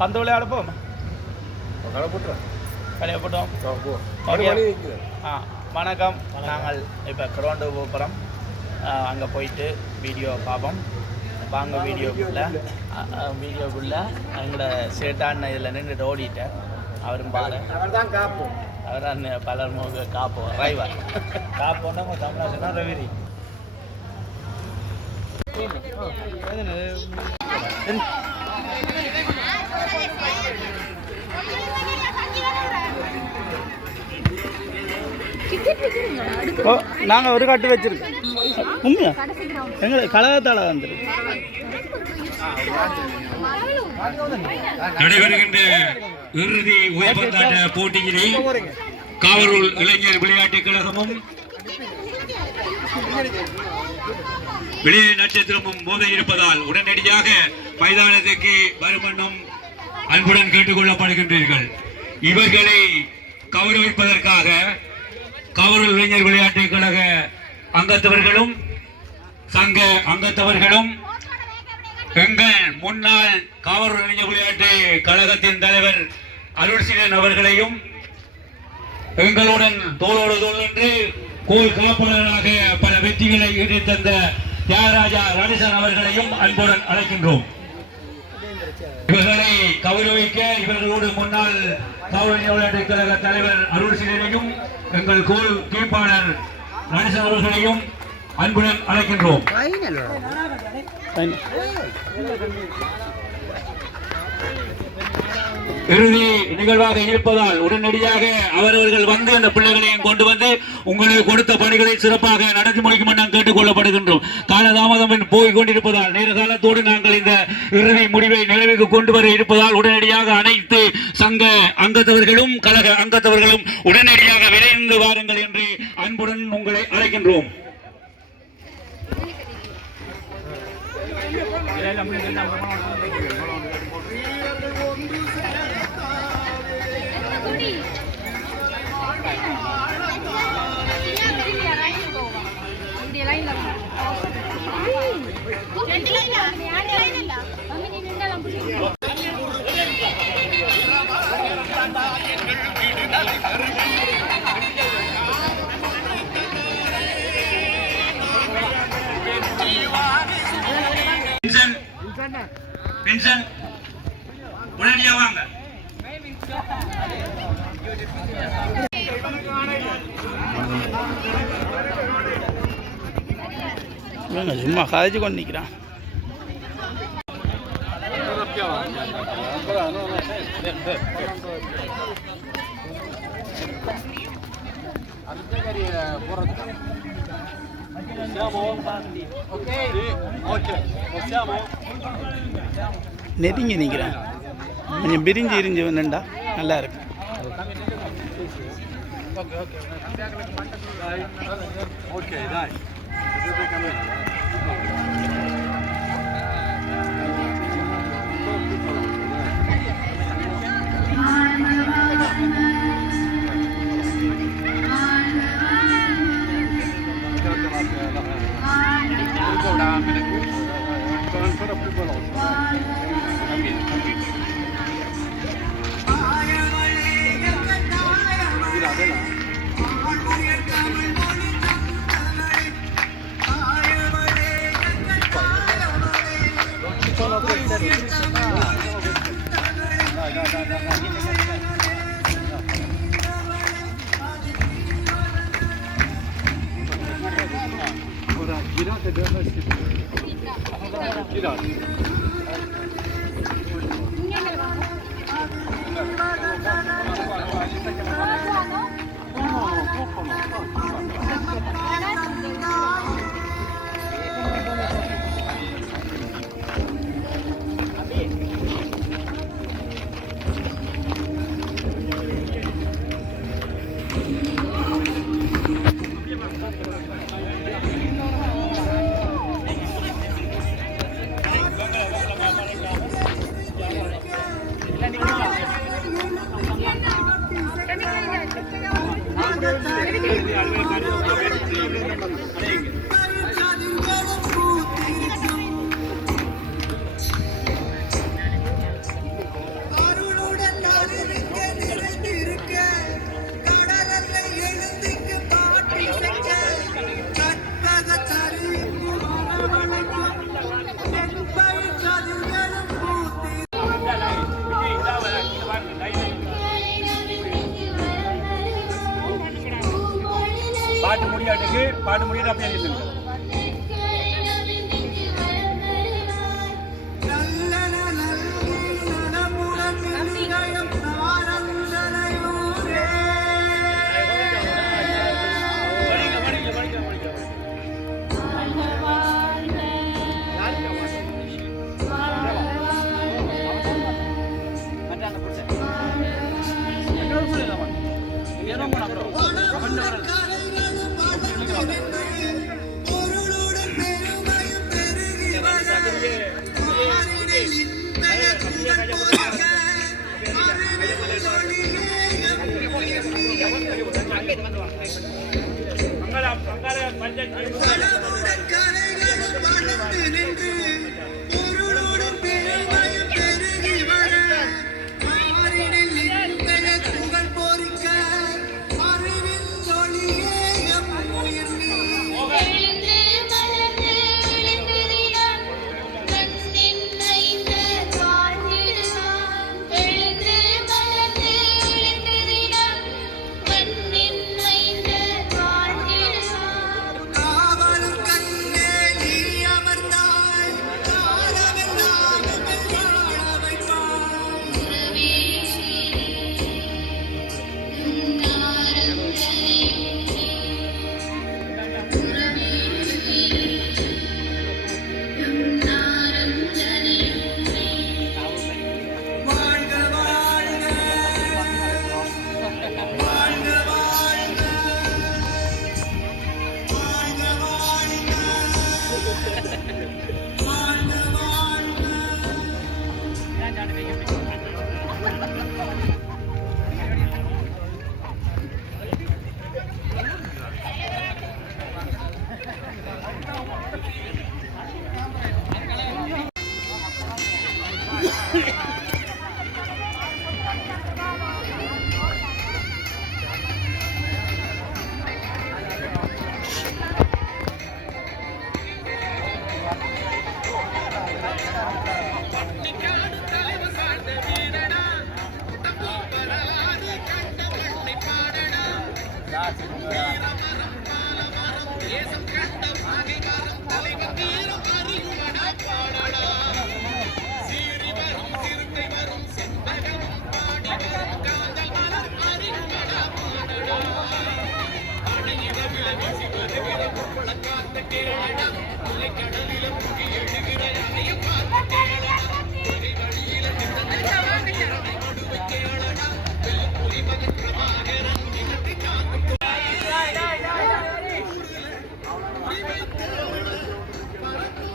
பந்து விளையாட போமா கடையை போட்டோம். ஓகே வணக்கம். நாங்கள் இப்போ கிரௌண்டு போகிறோம். அங்கே போயிட்டு வீடியோ பார்ப்போம். வாங்க வீடியோக்குள்ளே எங்களோட சேட்டான இதில் நின்றுட்டு ஓடிட்டேன். அவரும் பாரு அவர் தான் காப்போம். அவர் தான் பலர் முக காப்போம் டிரைவர் காப்போன்னா தமிழா சொன்னால் ரவிரி நாங்கள் ஒரு கட்டு வச்சிருக்கோம். உண்மையா எங்களுக்கு கழகத்தால் வந்துருக்கு. நடைபெறுகின்ற இறுதி உயர்பந்தாட்ட போட்டியிலே காவலூர் இளைஞர் விளையாட்டுக் கழகமும் வெளியே நட்சத்திரமும் மோத இருப்பதால் உடனடியாக மைதானத்துக்கு வருமன்னும் அன்புடன் கேட்டுக் கொள்ளப்படுகின்றீர்கள். இவர்களை கௌரவிப்பதற்காக காவலூர் இளைஞர் விளையாட்டுக் கழக அங்கத்தவர்களும் சங்க அங்கத்தவர்களும் எங்கள் முன்னாள் காவலூர் இளைஞர் விளையாட்டு கழகத்தின் தலைவர் அருள்சீலன் அவர்களையும் எங்களுடன் தோளோடு தோள் நின்று கோல் காப்பாளராக பல வெற்றிகளை ஈட்டி தந்த தியாகராஜா ரணேசன் அவர்களையும் அன்புடன் அழைக்கின்றோம். இவர்களை கௌரவிக்க இவர்களோடு முன்னாள் காவலூர் இளைஞர் விளையாட்டு கழக தலைவர் அருள்சீலனையும் எங்கள் கோல் கீப்பாளர் ரணேசன் அவர்களையும் அன்புடன் அழைக்கின்றோம். இறுதி நிகழ்வாக இருப்பதால் உடனடியாக அவரவர்கள் வந்து அந்த பிள்ளைகளையும் கொண்டு வந்து உங்களுக்கு கொடுத்த பணிகளை சிறப்பாக நடத்தி முடிக்கும் என கேட்டுக் கொள்ளப்படுகின்றோம். காலதாமதம் போய் கொண்டிருப்பதால் நேர காலத்தோடு நாங்கள் இந்த இறுதி முடிவை நிறைவுக்கு கொண்டு வர இருப்பதால் உடனடியாக அனைத்து சங்க அங்கத்தவர்களும் கழக அங்கத்தவர்களும் உடனடியாக விரைந்து வாருங்கள் என்று அன்புடன் உங்களை அழைக்கின்றோம். உடனடியா வாங்க. சும்மா காய்ச்சி கொண்டு நிற்கிறான். நெருங்கி நிற்கிறேன். கொஞ்சம் பிரிஞ்சு இரிஞ்சு வந்துண்டா நல்லா இருக்கு. பாட்டு முடியிற அப்படியே இல்லைங்க.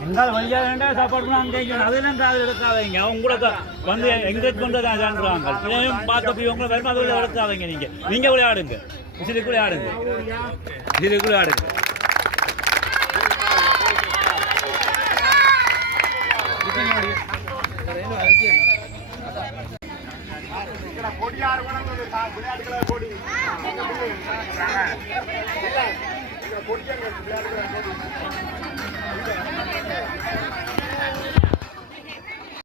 எங்கால் வழியாக வேண்டாம் சாப்பாடு அங்கே அதெல்லாம் காது எடுக்காதீங்க. அவங்க கூட வந்து என்கரேஜ் பண்ணுறதா சான்றாங்க. இதையும் பார்த்து இவங்களை வருமா அதில் எடுக்காதீங்க. நீங்கள் விளையாடுங்க, விசிலுக்கு விளையாடுங்க, விசிலுக்கு விளையாடுங்க. கொடியாறு